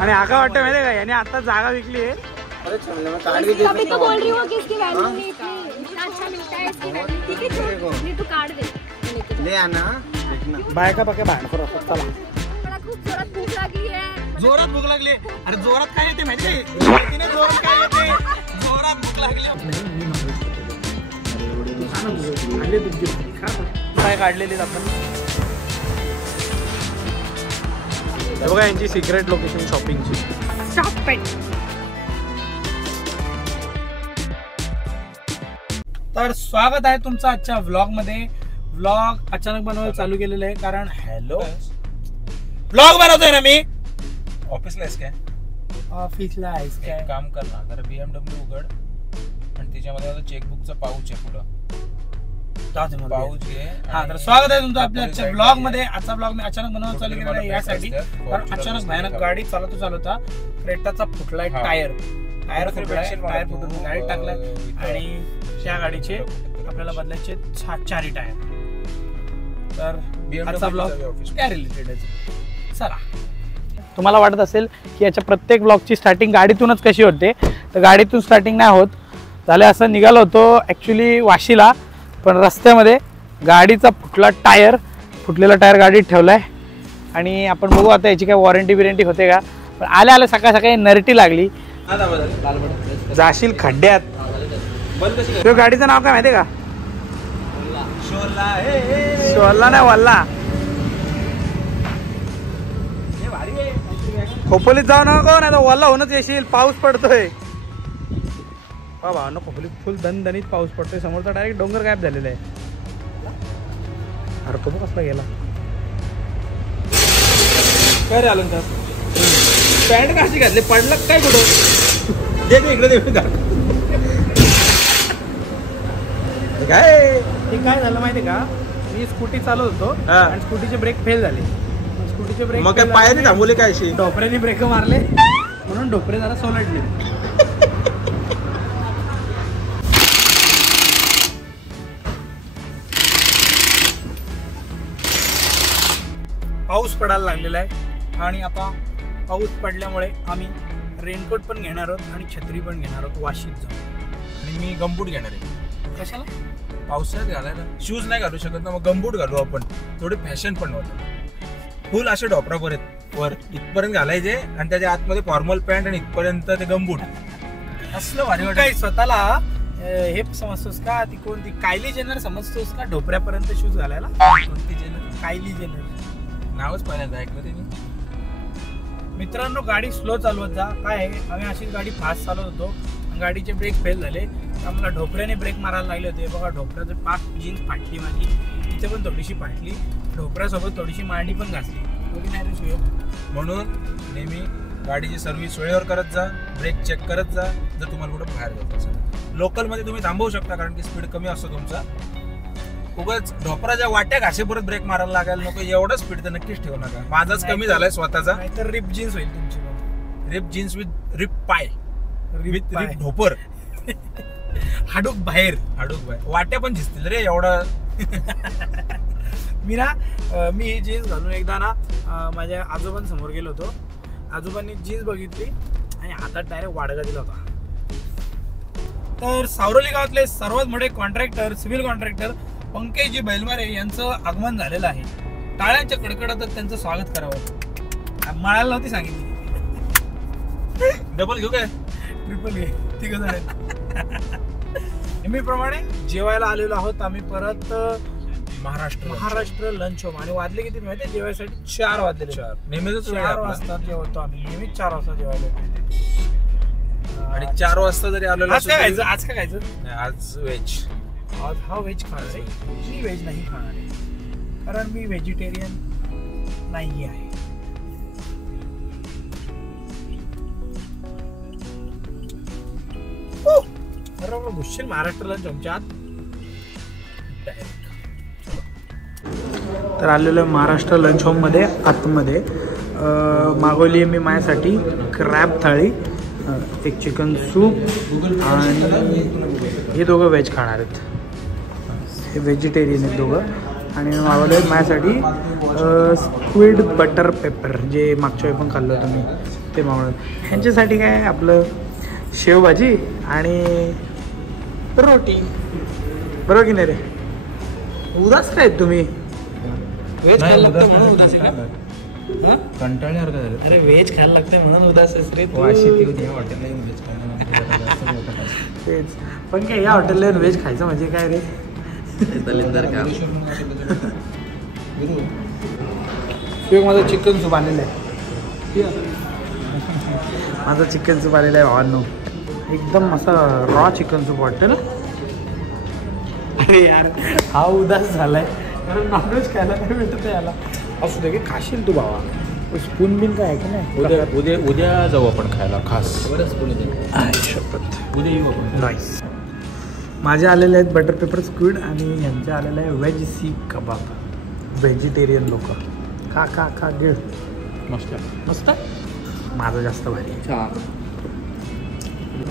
आणि आका वाटतं माहिती का याने आता जागा विकली आहे. अभी तो बोल रही हो कि इसकी वैल्यू नहीं इतना अच्छा मिलता है इसकी वैल्यू. ठीक है नहीं तू कार्ड दे ले आना. बायका पक्या बाहेर करू चला. मला खूप जोरात भूक लागली आहे. जोरात भूक लागली. अरे जोरात काय येते माहिती आहे जोरात काय येते. जोरात भूक लागली काय काढलेली आपण बघा यांची सिक्रेट लोकेशन शॉपिंगची. Stop it. तर स्वागत आहे तुमचं आजच्या व्लॉग मध्ये. व्लॉग अचानक बनवायला चालू केलेलं आहे कारण हॅलो व्लॉग बनवतोय ना मी. ऑफिसला आहेस काय? ऑफिसला आहेस काय? काम कर ना जरा BMW उघड आणि त्याच्यामध्ये चेकबुकचा पाऊच आहे पुढं. पाऊच घे. हा तर स्वागत आहे तुमचं आपल्या आजच्या ब्लॉग मध्ये. आजचा ब्लॉग मी अचानक बनवायला चालू केलेला आहे यासाठी कारण अचानक भयानक गाडी चालवता क्रेटाचा फुटलाय टायर फुटलाय फुटून गाडी टाकलाय आणि त्या गाडीचे आपल्याला बदलायचे 4 टायर. तर आजचा ब्लॉग त्या रिलेटेड आहे. चला. तुम्हाला वाटत असेल की याच्या प्रत्येक ब्लॉगची स्टार्टिंग गाडीतूनच कशी होते तर गाडीतून स्टार्टिंग नाही होत. झालं असं निघालो होतो ॲक्च्युली वाशीला पण रस्त्यामध्ये गाडीचा फुटलेला टायर गाडीत ठेवलाय आणि आपण बघू आता याची काय वॉरंटी बिरंटी होते का. पण आल्या सकाळी नरटी लागली. जाशील खड्ड्यात. तो गाडीचं नाव काय माहितीये का? शोला नाही वल्ला. खोपोलीत जाऊ नको नाही तर वल्ला होऊनच येशील. पाऊस पडतोय बाबा नको. खोपोलीत फुल दणदणीत पाऊस पडतोय. समोरचा डायरेक्ट डोंगर गायब झालेला आहे. अरे तो कसला गेला काय रे आलं पॅन्ट कशी घातली पडलं काय कुठं इकडे काय ते काय झालं माहितीये का? मी स्कूटी चालवत होतो आणि स्कूटीचे ब्रेक फेल झाले. स्कूटीचे ब्रेक मग काय पायाने थांबवले काय? अशी डोपऱ्याने ब्रेक मारले म्हणून डोपरे जरा सोलटले. पाऊस पडायला लागलेला आहे आणि आता पाऊस पडल्यामुळे आम्ही रेनकोट पण घेणार आहोत आणि छत्री पण घेणार आहोत वाशीत जाऊन. आणि मी गमबूट घेणार आहे. कशाला? पावसाळ्यात घालायला. शूज नाही घालू शकत ना मग गमबूट घालू आपण. थोडी फॅशन पण होतं. फुल असे डॉपरापर्यंत वर इथपर्यंत घालायचे आणि त्याच्या आतमध्ये फॉर्मल पॅन्ट आणि इथपर्यंत ते गमबूट असलं भारी वाटत. काही स्वतःला हे समजतोस का? ती कोणती कायली जेनर समजतोस का ढोपऱ्यापर्यंत शूज घालायला? कोणती जेनर? कायली जेनर नावच पहिल्यांदा ऐकलं ते मी. मित्रांनो गाडी स्लो चालवत जा. काय आहे आम्ही अशीच गाडी फास्ट चालवत होतो गाडीचे ब्रेक फेल झाले. आम्हाला ढोपऱ्याने ब्रेक मारायला लागले होते. बघा ढोपऱ्याचं पाक जीन्स फाटली माझी. इथे पण थोडीशी फाटली. ढोपऱ्यासोबत थोडीशी मांडी पण घासली. म्हणून नेहमी गाडीची सर्व्हिस वेळेवर करत जा. ब्रेक चेक करत जा. जर तुम्हाला कुठं बाहेर जायचं असेल लोकलमध्ये तुम्ही थांबवू शकता कारण की स्पीड कमी असतो तुमचा. उगाच ढोपराच्या वाट्या घासे परत ब्रेक मारायला लागायला नको. एवढं स्पीड तर नक्कीच ठेवू नका. माझाच कमी झालाय स्वतःचा. नाहीतर रिप जीन्स होईल तुमची. रिप जीन्स विथ रिप पाय विथ रिप ढोपर. हाडूक बाहेर वाट्या पण दिसतील रे एवढं. मी ही जीन्स घालून एकदा ना माझ्या आजोबांसमोर गेलो होतो. आजोबांनी जीन्स बघितली आणि हातात डायरेक्ट वाडगा दिला होता. तर सावरोली गावातले सर्वात मोठे कॉन्ट्रॅक्टर सिव्हिल कॉन्ट्रॅक्टर पंकजी बैलमारे यांचं आगमन झालेलं आहे. टाळ्यांच्या कडकडातच त्यांचं स्वागत करावं. मळायला नव्हती सांगितली. डबल घेऊ काय? ट्रिपल घे. तिघ जण आहेत. नेहमीप्रमाणे जेवायला आलेलो आहोत आम्ही परत महाराष्ट्र लंच होम. आणि वाजले किती माहिती जेवायसाठी? 4 वाजले. 4 नेहमीच 4 वाजता जेवतो आम्ही. नेहमीच 4 वाजता जेवायला. आणि 4 वाजता जरी आलो. आज काय खायचं? आज काय खायचं? आज व्हेज. आज हा व्हेज खाणार आहे. मी व्हेज नाही खाणार आहे कारण मी व्हेजिटेरियन नाही आहे. बरोबर घुसशील महाराष्ट्र लंच होमच्या आत. तर आलेलं महाराष्ट्र लंच होममध्ये आतमध्ये मागवली आहे मी माझ्यासाठी क्रॅब थाळी, एक चिकन सूप आणि हे दोघं व्हेज खाणार आहेत. हे व्हेजिटेरियन आहेत दोघं. आणि मागवले आहेत माझ्यासाठी स्क्विड बटर पेपर, जे मागच्या वेळी पण खाल्लं होतं मी, ते मागवलं. ह्यांच्यासाठी काय आपलं शेवभाजी आणि रोटी, बरोबर की नाही रे? उदास काय तुम्ही? व्हेज खायला लागतं म्हणून उदास आहे का? कंटाळल्यावर काय झालं? अरे व्हेज खायला लागते म्हणून उदास आहेस रे तू. तेच पण काय या हॉटेलला व्हेज खायचं म्हणजे काय रे? माझं चिकन सूप आलेलं आहे, माझं चिकन सूप आलेलं आहे भावांनो. एकदम असं रॉ चिकन सूप वाटतं ना. अरे यार हा उदास झालाय कारण नॉनव्हेज खायला नाही भेटत याला. असू दे की खाशील तू भावा. स्पून बिन काय आहे की नाही? उद्या जाऊ आपण खायला खास. शपथ उद्या येऊ आपण. नाईस. माझे आलेले आहेत बटर पेपर स्क्विड आणि ह्यांचे आलेलं आहे व्हेज सी कबाब. व्हेजिटेरियन लोक खा खा खा गिळ. मस्त मस्त. माझं जास्त भारी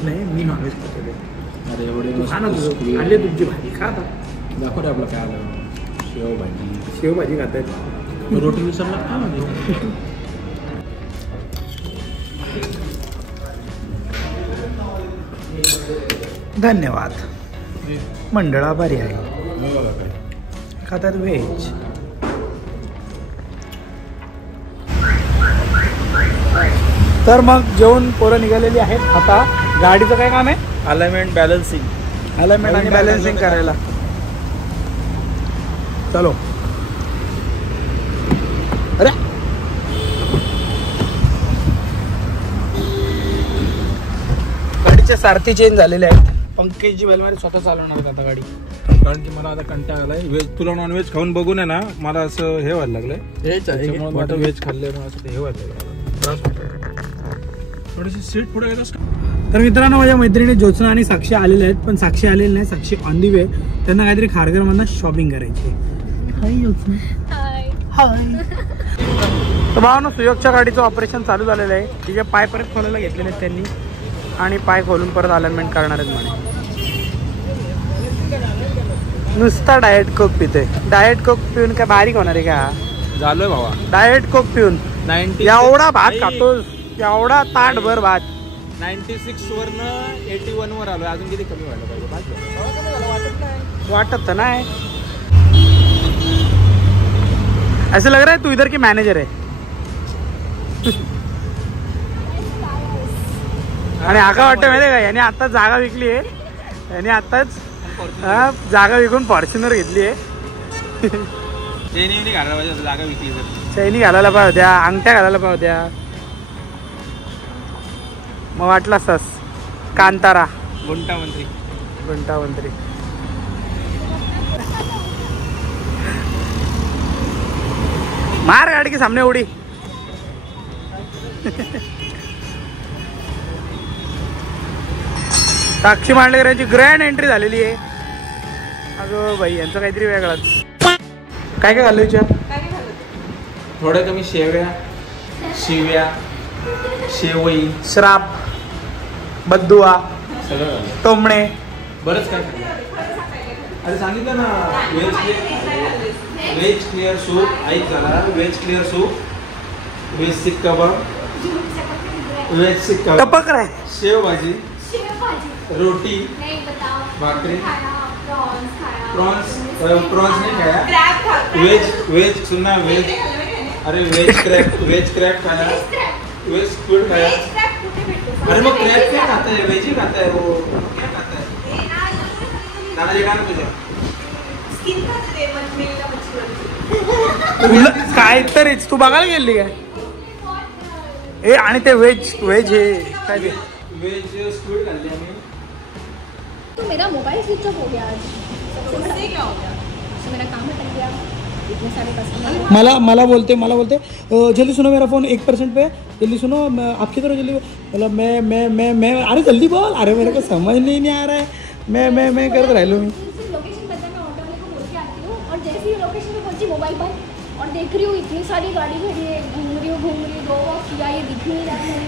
नाही, मी नॉनव्हेज खातो. अरे एवढे खा ना तुझं, आले तुमची भाजी खा आता. दाखव रे आपलं काय आलं. शेवभाजी. शेवभाजी खात आहेत. रोटी विसरला का म्हणजे? धन्यवाद मंडळ, आभारी आहे. खातात व्हेज. तर मग जेवण पोरं निघालेली आहेत. आता गाडीचं काय काम आहे? Alignment balancing. अलाइनमेंट आणि बॅलन्सिंग करायला. चलो. अरे गाडीचे सारथी चेंज झालेले आहेत. पंकजजी बेलमारी स्वतः चालवणार आहेत आता गाडी, कारण की मला आता कंटाळा आलाय. व्हेज, तुला नॉनव्हेज खाऊन बघून आहे ना मला असं हे व्हायला लागलंय. त्याच्यामुळे आता व्हेज खाल्ल्यामुळे असं हे व्हायला लागलं. थोडीशी सीट पुढे येतच. तर मित्रांनो, माझ्या मैत्रिणी ज्योत्सना आणि साक्षी आलेल्या आहेत, पण साक्षी आलेली नाही. साक्षी ऑन दी वे. त्यांना काहीतरी खारघरमधनं शॉपिंग करायची. हाय ज्योत्सना. हाय. तर भावानं सुयोगच्या गाडीचं ऑपरेशन चालू झालेलं आहे. तिचे पाय परत खोलायला घेतलेले आहेत त्यांनी आणि पाय खोलून परत अलाइनमेंट करणार आहेत म्हणे. नुसता डाएट कोक पिते. डाएट कोक पिऊन काय बारीक होणार आहे का? झालोय भावा. डाएट कोक पिऊन 90 एवढा भात खातोस, एवढा ताटभर भात. 96 वरनं 81 वर आलोय. अजून किती कमी व्हायला पाहिजे? वाटत तर नाही. ऐसा लग रहा है तू इधर की मैनेजर है. आणि आका वाटतं माहिती आहे का, याने आता जागा विकली आहे. याने आताच जागा विकून फॉर्च्युनर घेतली आहे. चैनी घालायला पाहिजे, जागा विकली तर. चैनी घालायला पाहिजे होत्या, अंगठ्या घालायला पाहिजे होत्या. मग वाटला सस कांतारा गुंटा मंत्री. गुंटा मंत्री. मार गाड़ी के सामने उड़ी. साक्षी मांडलेकरांची ग्रँड एंट्री झालेली आहे. अगं बाई, यांचं काहीतरी वेगळंच. काय काय घालू विचार? थोड्या कमी शेव्या, शिव्या, शेवई, श्राप, बद्दुआ, सगळं टोमणे, बरंच काय खाल्लं. अरे सांगितलं ना, व्हेज क्लिअर सूप. ऐक झाला, व्हेज क्लिअर सूप, व्हेज सीख कबाब, व्हेज सीख कबाब, टपक रहा है, शेवभाजी, रोटी, भाकरी, प्रॉन्स नहीं खाया. वेज सुनना, वेज. अरे वेज क्रैब खाया, वेज स्क्विड खाया. अरे मग क्रैब क्या खाता है? वेज ही खाता है वो. क्या खाता है? दादाजी का ना तुझे काय तरीच तू बघायला गेली काय? ए आणि ते व्हेज हे काय ते वेज स्क्विड खाल्ली आम्ही. तो मेरा मोबाइल स्विच ऑफ हो गया आज. सबसे क्या हो गया? मेरा काम हट गया. इतने सारे कस्टमर मला बोलते जल्दी सुनो, मेरा फ़ोन 1% पे, जल्दी सुनो, आपकी तरह जल्दी. मतलब मैं अरे जल्दी बोल. अरे मेरे को समझ नहीं आ रहा है. मैं करते रह लूँ. लोकेशन पता, मैं ऑटो वाले को बोल के आती हूँ और जैसे ही लोकेशन पे पहुंची मोबाइल पर और देख रही हूँ इतनी सारी गाड़ी खड़ी है. घूम रही हूँ 2 वॉक किया, ये दिख नहीं रहा है.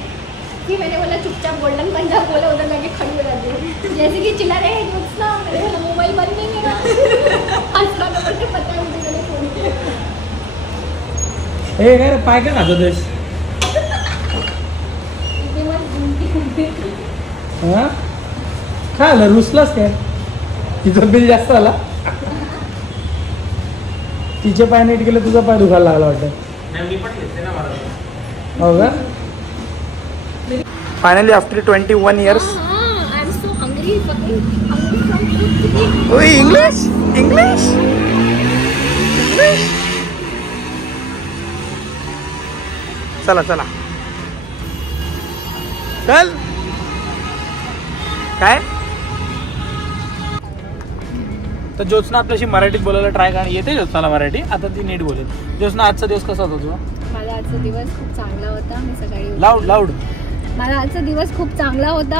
कि मैंने बोला चुपचाप गोल्डन पंजाब बोला, उधर जाके खड़ी हो जाती है। जैसे कि चिल्ला रहे हैं ना, मैंने बोला मोबाइल बंद नहीं है ना। आज का नंबर से पता है मुझे, मैंने फोन किया। हे काय रे, पाय काय खातो तेस? हा काय आलं, रुसलास काय? तिचं बिल जास्त आला. तिचे पाय नीट केलं, तुझा पाय दुखायला लागला वाटतं. मी पण घेतले ना मला. हो का? Finally after 21 years. I am so hungry, hungry from food. ओए इंग्लिश इंग्लिश इंग्लिश. चला चला चल. काय तर ज्योत्स्ना आपल्याशी मराठीत बोलायला ट्राय करा. येते ज्योत्स्नाला मराठी, आता ती नीट बोलेल. ज्योत्स्ना, आजचा दिवस कसा होता तुझा? माझा आजचा दिवस खूप चांगला होता. मी सकाळी लाऊड लाऊड. माझा आजचा दिवस खूप चांगला होता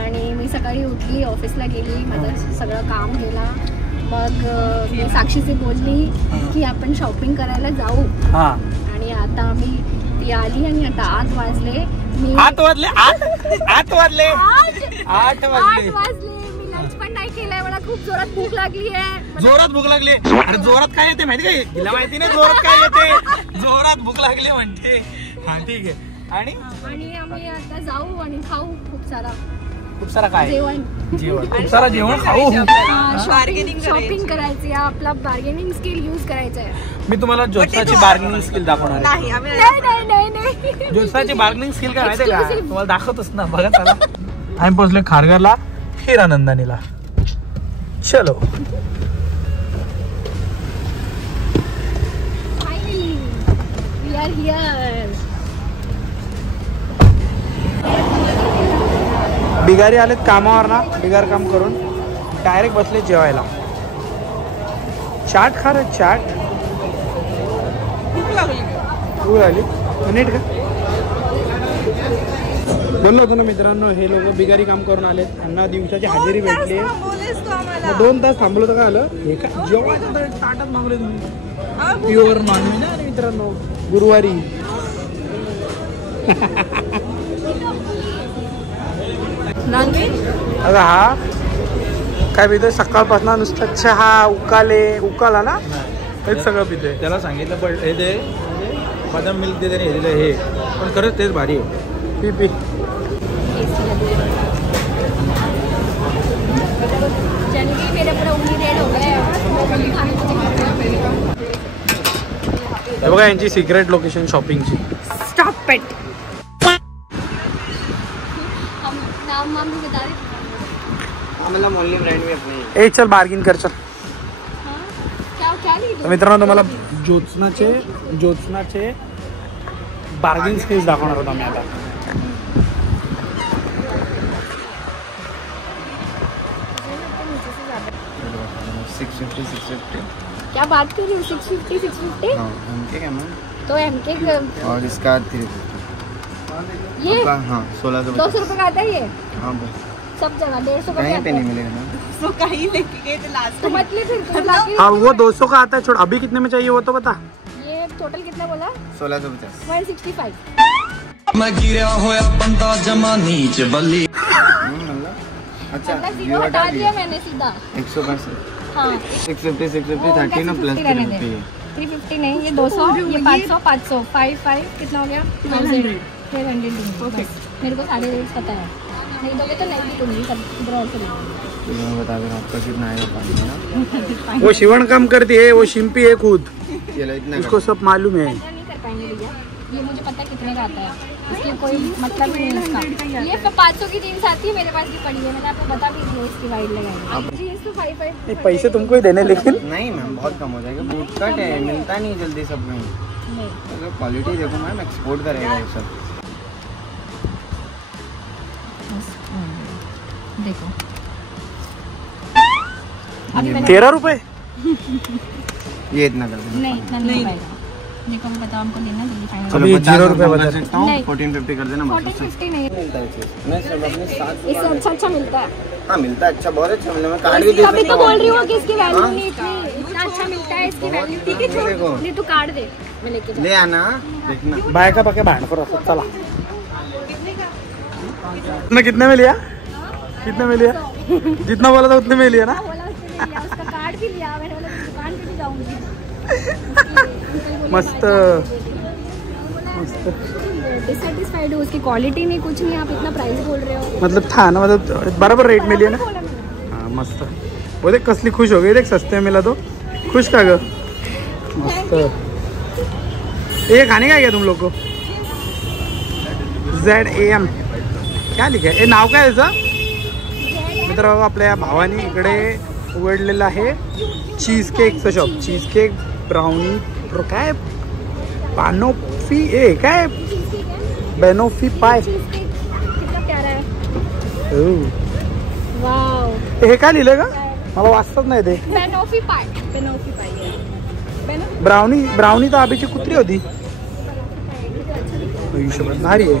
आणि मी सकाळी उठली, ऑफिसला गेली, माझं सगळं काम केला. मग मी साक्षीशी बोलली की आपण शॉपिंग करायला जाऊ. हा, आणि आता आम्ही ती आली आणि आता 8 वाजले. मी 8 वाजले. 8 वाजले. 8 वाजले. मी लंच पण नाही केलाय. मला खूप जोरात भूक लागली आहे. जोरात भूक लागली. अरे जोरात काय येते माहिती काय? तिला माहिती नाही जोरात काय येते. जोरात भूक लागली म्हणते. हा ठीक आहे. आणि आम्ही आता जाऊ आणि खाऊ खूप सारा काय जेवण. खूप सारा जेवण खाऊ. शॉपिंग करायची, आपला बार्गेनिंग स्किल यूज करायचं आहे. मी तुम्हाला ज्योत्स्नाची बार्गेनिंग स्किल दाखवणार आहे. नाही. ज्योत्स्नाची बार्गेनिंग स्किल काय माहिती का? तुम्हाला दाखवतोच ना. बघा चला. आम्ही पोहोचले खारघरला, हिरानंदानीला. चलो. Finally, we are here. बिगारी आलेत कामावर ना, बिगार काम करून डायरेक्ट बसले जेवायला. चाट खा रे, चाट. भूक लागली नीट का? बोललो होतो ना मित्रांनो, हे लोक बिगारी काम करून आलेत. त्यांना दिवसाची हजेरी भेटली. 2 तास थांबलो होतं. काय आलं हे का जेवायचं तर ताटात मागले तुम्ही. प्युअर नॉनव्हेज ना मित्रांनो, गुरुवारी. अगं हा काय पितोय सकाळपासून? नुसतं चहा, उकाला ना, हेच सगळं पितोय. त्याला सांगितलं पण हे दे, बदाम मिल्क दे, हे दिलं हे, पण खरंच तेच भारी आहे. पी. हे बघा यांची सिक्रेट लोकेशन शॉपिंगची. Stop it. नाम भी बता दे. आम्हाला मोल्ली ब्रँड मी अपनी. ए चल बार्गिन कर चल. क्या ली तर मित्रांनो तुम्हाला ज्योत्स्नाचे बार्गिन स्किल्स दाखवणार होतो आम्ही आता. क्या बात कर रही हो? 650. एमके क्या मैम? तो एमके और इसका 350. ये हाँ 1600. 200 रुपए का आता है ये. हाँ बस सब जगह 150 का कहीं पे नहीं आता है. मिलेगा मैम. तो मत ले फिर तो लाके. हाँ वो 200 का आता है. छोड़, अभी कितने में चाहिए वो तो बता. ये टोटल कितना बोला? 1650. 165. मैं गिरा होया बंदा जमा नीच बल्ली. अच्छा मतलब ये जीरो हटा हटा दिया दिया. मैंने सीधा. 165. हाँ 650 30 ना प्लस 350. 350 नहीं, ये 200, ये 500 5 कितना हो गया? 1000 500. मेरे को सारे रेट्स पता है. नहीं दोगे तो नहीं दूंगी. सब इधर और से लो. मैं बता दे रहा हूँ आपका कितना आएगा पानी ना. वो शिवण काम करती है, वो शिंपी है खुद, चलो इतना उसको सब मालूम है. नहीं कर पाएंगे भैया. ये मुझे पता है कितने का आता है. इसकी कोई मतलब ही नहीं इसका. ये 500 की जीन्स आती है, मेरे पास भी पड़ी है. मैंने आपको बता भी दिया इसकी वाइड लगाई. जीन्स तो 5 पैसे तुमको ही देने, लेकिन नहीं मैम बहुत कम हो जाएगा. बूट कट है, मिलता नहीं जल्दी सब में. नहीं. अगर क्वालिटी देखो मैम, एक्सपोर्ट करेगा ये सब. देखो अभी मैंने 13 रुपए. ये इतना कर देना. नहीं इतना नहीं हो पाएगा. देखो मैं बताओ हमको लेना जल्दी फाइनल. अभी 0 रुपए बता. सकता हूँ. नहीं. 1450 कर देना. 1450 नहीं. मिलता है चीज़. मैं सब अपने साथ. इससे अच्छा मिलता है. हाँ मिलता है. अच्छा बहुत अच्छा मिला. मैं कार्ड भी दे अभी सकता तो हूँ. बोल रही हूँ कि इसकी वैल्यू नहीं इतनी. इतना अच्छा मिलता है इसकी वैल्यू. ठीक है छोड़. देखो. नहीं तू कार्ड दे, मैं लेके ले आना देखना. बायका पक्के भांड करू असं. चला तुमने कितने में लिया? कितने में लिया? जितना बोला था उतने में लिया ना? बोला उसने नहीं लिया, उसका कार्ड भी लिया। मैंने बोला दुकान पे भी जाऊंगी। मस्त मस्त। डिससेटिस्फाइड हो, उसकी क्वालिटी नहीं, कुछ नहीं, आप इतना प्राइस बोल रहे हो। मतलब था ना, मतलब बराबर रेट में लिया ना? बोला मैंने। हाँ मस्त। वो देख कसली खुश हो गई, देख सस्ते में मिला तो खुश का ग। मस्त। ये खाने का क्या तुम लोग को? ZAM क्या लिखा आहे? हे नाव काय याचं? मित्र आपल्या भावानी इकडे उघडलेलं आहे चीज केकचं शॉप. चीज केक ब्राउनी काय बानोफी ए काय बेनोफी पाय. कितना प्यारा है. ओह. वाव. हे काय लिहिलं का? मला वाचताच नाही ते. बेनोफी पाय. बेनोफी पाय आहे. ब्राउनी तर आबीची कुत्री होती. हिशोबात भारी आहे.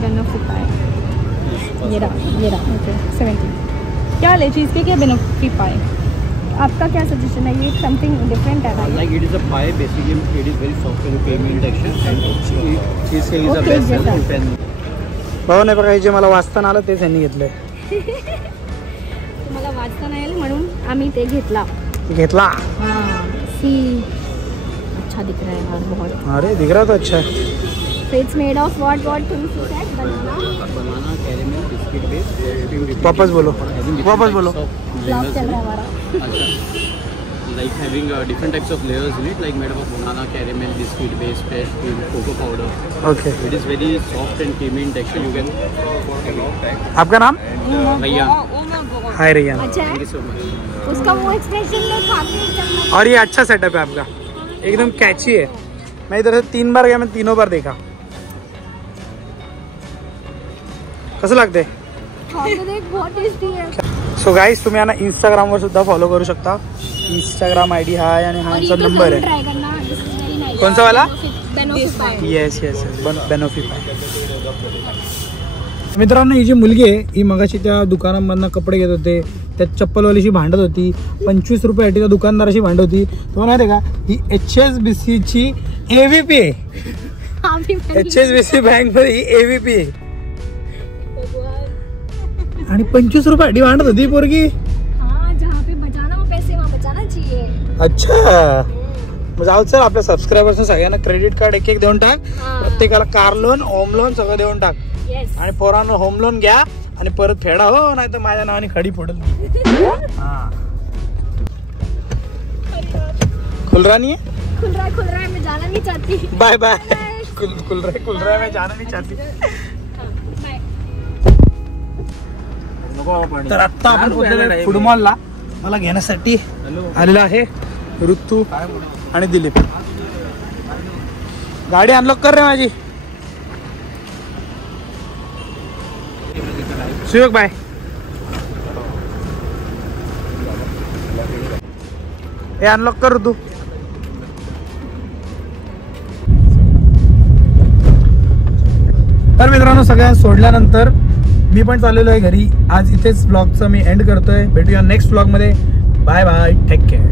बेनोफी पाय. ये रहा ओके 70. क्या ले चीज़ केक या बेनोफी पाय? आपका क्या सजेशन है? ये समथिंग डिफरेंट है भाई. Like it is a pie, basically it is very soft and creamy in texture, and cheese cake is the best seller you can. भाऊ नाही बघा, जे मला वाचताना आलं तेच यांनी घेतलंय. तुम्हाला वाचता नाही आलं म्हणून आम्ही ते घेतला. हाँ सी अच्छा दिख रहा है यार बहुत. अरे दिख रहा तो अच्छा है. So it's made of what things you said? Banana, caramel, biscuit base. वापस बोलो. वापस बोलो. Vlog चल रहा है हमारा. Like having different types of layers in it, like made up of banana, caramel, biscuit base, fresh cream, cocoa powder. Okay. It is very soft and creamy in texture. You can. आपका नाम? Rayyan. हाय रियान. अच्छा Thank है. you so much. उसका वो expression में खाते ही और ये अच्छा सेटअप है आपका, एकदम कैची है. मैं इधर से 3 बार गया, मैं तीनों बार देखा. कसं लागते? बहुत टेस्टी है. सो गाईज तुम्ही यांना इंस्टाग्रामवर सुद्धा फॉलो करू शकता. इंस्टाग्राम ID हा आहे आणि हा यांचा नंबर आहे. ट्राय करना. This is very nice. कौन सा वाला? बेनोफी पाय. येस येस बेनोफी पाय. मित्रांनो ही जी मुलगी आहे ही मगाशी त्या दुकानामधनं कपडे घेत होते, त्या चप्पलवालीशी भांडत होती. 25 रुपयासाठी त्या दुकानदाराशी भांडत होती. तुम्हाला माहिती आहे का, ही HSBC ची AVP आहे. HSBC बँक मध्ये ही AVP आहे आणि 25 रुपयासाठी भांडत होती पोरगी. हाँ, जहाँ पे बचाना वो पैसे वहाँ बचाना चाहिए. अच्छा मग जाऊ चल, आपल्या सबस्क्रायबर्सना सगळ्यांना क्रेडिट कार्ड एक देऊन टाक. प्रत्येकाला कार लोन, होम लोन सगळं देऊन टाक. Yes. आणि पोरांना होम लोन घ्या आणि परत फेडा हो, नाही तर माझ्या नावाने खडी पडेल. खुल रहा नहीं है. खुल रहा है. मैं जाना नहीं चाहती. Bye bye. खुल रहा है मैं जाना नहीं चाहती. तर आता आपण पोहोचलेलो फूड मॉलला. मला घेण्यासाठी आलेला आहे ऋतू आणि दिलीप. गाडी अनलॉक कर रे माझी. सुयोग बाय. हे अनलॉक कर ऋतू. तर मित्रांनो सगळ्या सोडल्यानंतर मी पण चाललेलो आहे घरी. आज इथेच ब्लॉगचं मी एंड करतोय. भेटूया नेक्स्ट ब्लॉग मध्ये. Bye bye. Take care.